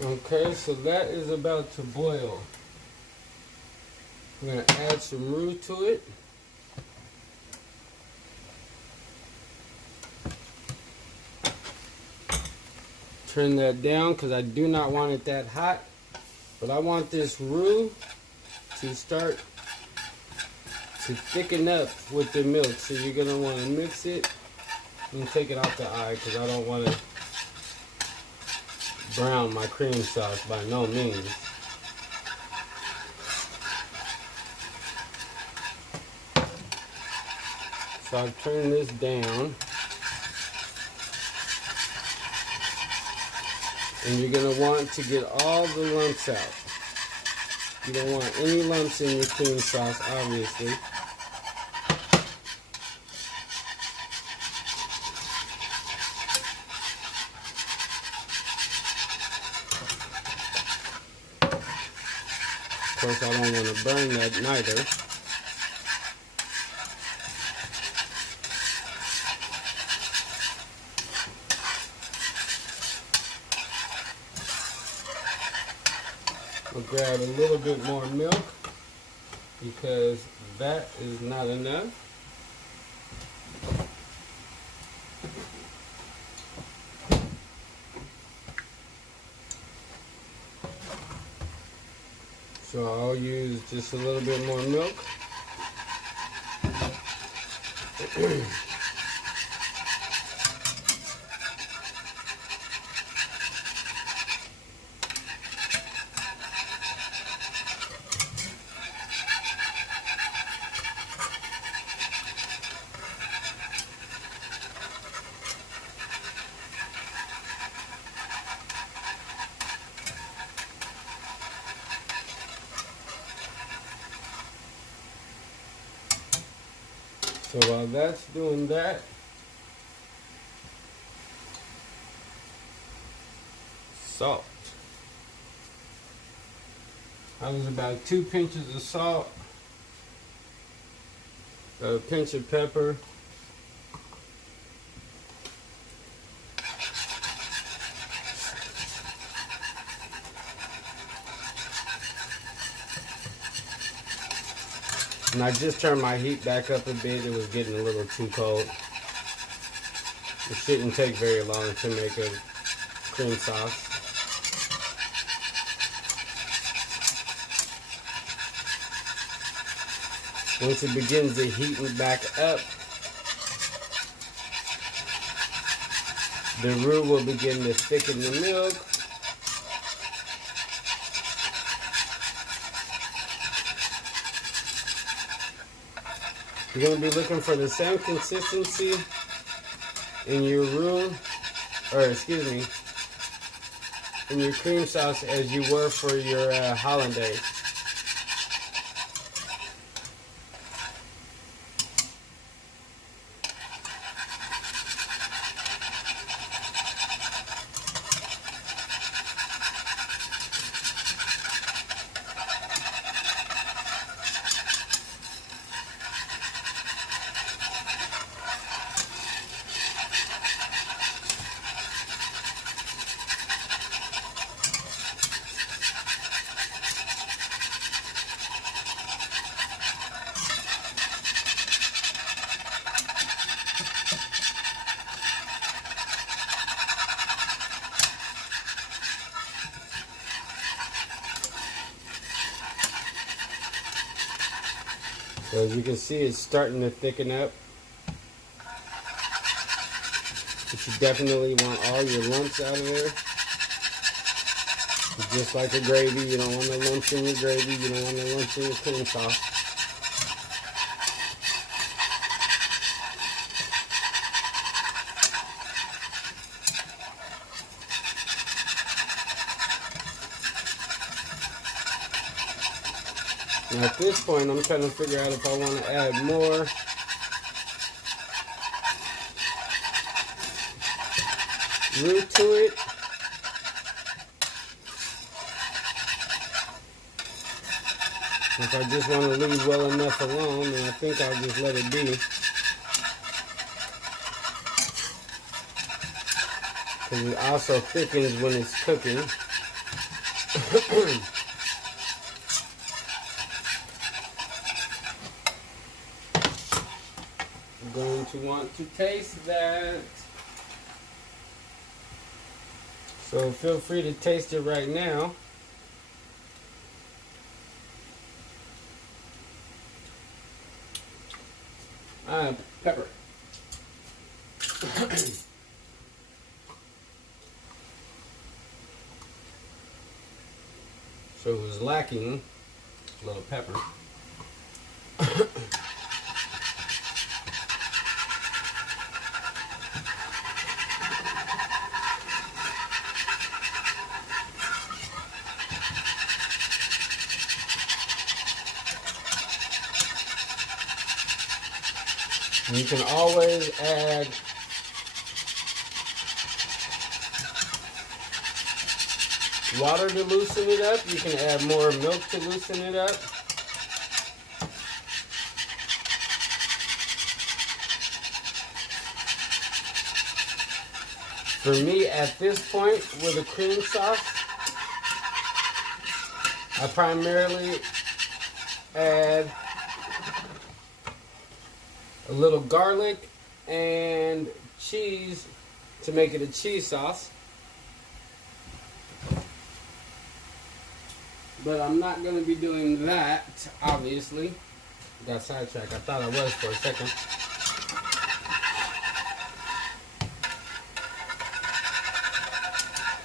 Okay, so that is about to boil. I'm going to add some roux to it. Turn that down because I do not want it that hot. But I want this roux to start to thicken up with the milk. So you're going to want to mix it and take it out the eye because I don't want to brown my cream sauce by no means. So I've turned this down. And you're going to want to get all the lumps out. You don't want any lumps in your cream sauce, obviously. Of course, I don't want to burn that neither. I'll grab a little bit more milk because that is not enough. So I'll use just a little bit more milk. So while that's doing that, salt. I was about 2 pinches of salt, a pinch of pepper, and I just turned my heat back up a bit. It was getting a little too cold. It shouldn't take very long to make a cream sauce. Once it begins to heat back up, the roux will begin to thicken the milk. You're going to be looking for the same consistency in your roux, or excuse me, in your cream sauce as you were for your hollandaise. So as you can see, it's starting to thicken up. But you definitely want all your lumps out of there. Just like a gravy, you don't want the lumps in your gravy, you don't want the lumps in your cream sauce. Now at this point, I'm trying to figure out if I want to add more roux to it. If I just want to leave well enough alone, then I think I'll just let it be. Because it also thickens when it's cooking. I'm going to want to taste that. So feel free to taste it right now. Pepper. So it was lacking a little pepper. You can always add water to loosen it up. You can add more milk to loosen it up. For me, at this point, with a cream sauce, I primarily add a little garlic and cheese to make it a cheese sauce. But I'm not going to be doing that, obviously. Got sidetracked. I thought I was for a second.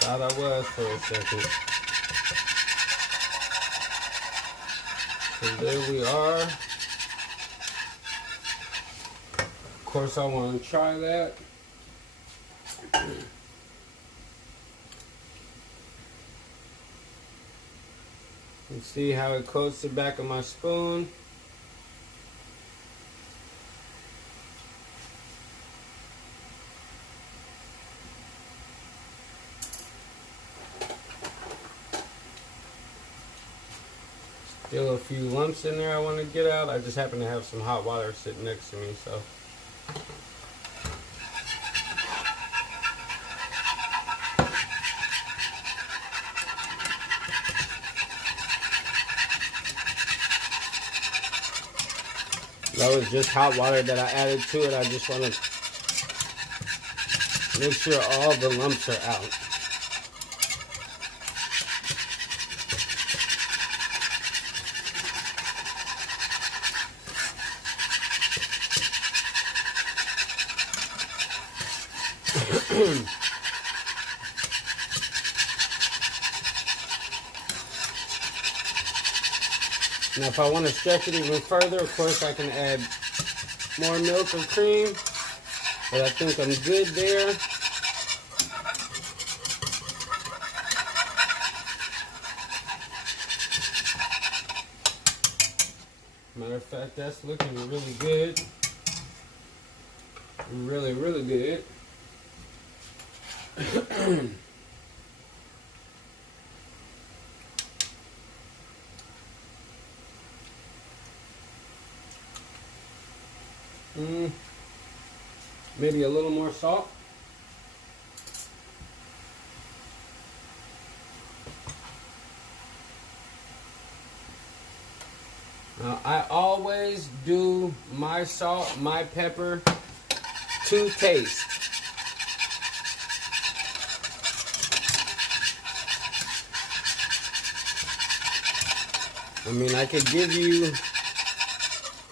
Thought I was for a second. So there we are. Of course, I want to try that. And see how it coats the back of my spoon. Still a few lumps in there I want to get out. I just happen to have some hot water sitting next to me, so. That was just hot water that I added to it. I just want to make sure all the lumps are out. Now if I want to stretch it even further, of course I can add more milk or cream, but I think I'm good there. Matter of fact, that's looking really good. Really, really good. Maybe a little more salt. Now, I always do my salt, my pepper to taste. I mean, I could give you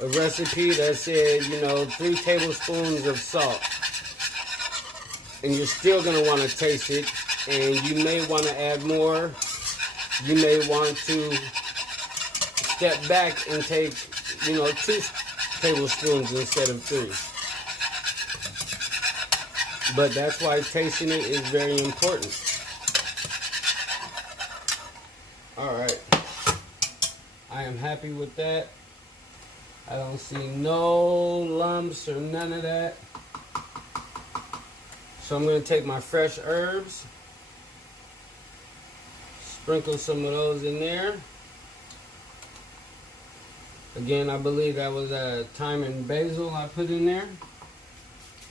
a recipe that said, 3 tablespoons of salt. And you're still going to want to taste it. And you may want to add more. You may want to step back and take, 2 tablespoons instead of 3. But that's why tasting it is very important. Alright. I am happy with that. I don't see no lumps or none of that. So I'm going to take my fresh herbs, sprinkle some of those in there. Again, I believe that was thyme and basil I put in there,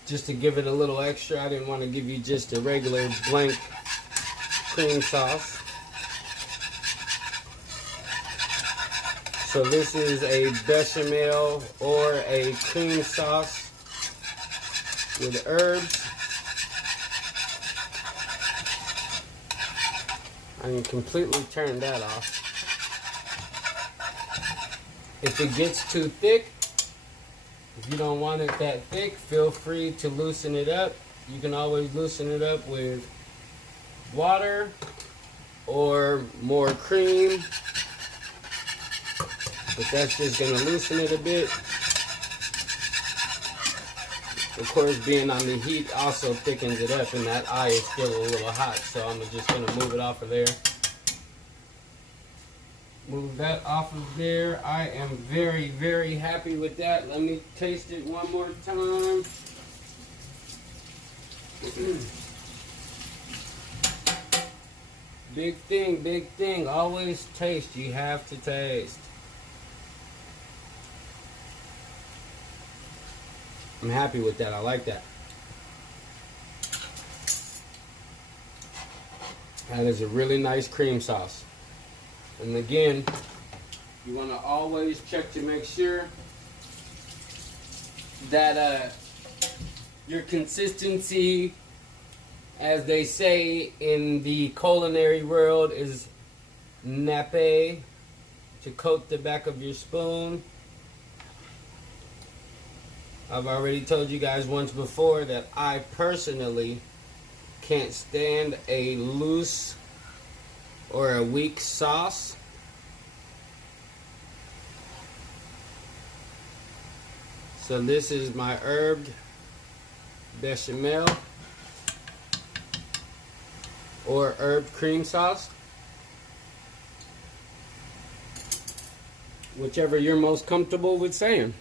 just to give it a little extra. I didn't want to give you just a regular blank cream sauce. So this is a bechamel or a cream sauce with herbs. I can completely turn that off. If it gets too thick, if you don't want it that thick, feel free to loosen it up. You can always loosen it up with water or more cream, but that's just going to loosen it a bit. Of course, being on the heat also thickens it up, and that eye is still a little hot, so I'm just going to move it off of there. Move that off of there. I am very, very happy with that. Let me taste it one more time. Big thing, big thing. Always taste. You have to taste. I'm happy with that. I like that. That is a really nice cream sauce. And again, you want to always check to make sure that your consistency, as they say in the culinary world, is nappe, to coat the back of your spoon. I've already told you guys once before that I personally can't stand a loose or a weak sauce. So this is my herbed bechamel or herb cream sauce, whichever you're most comfortable with saying.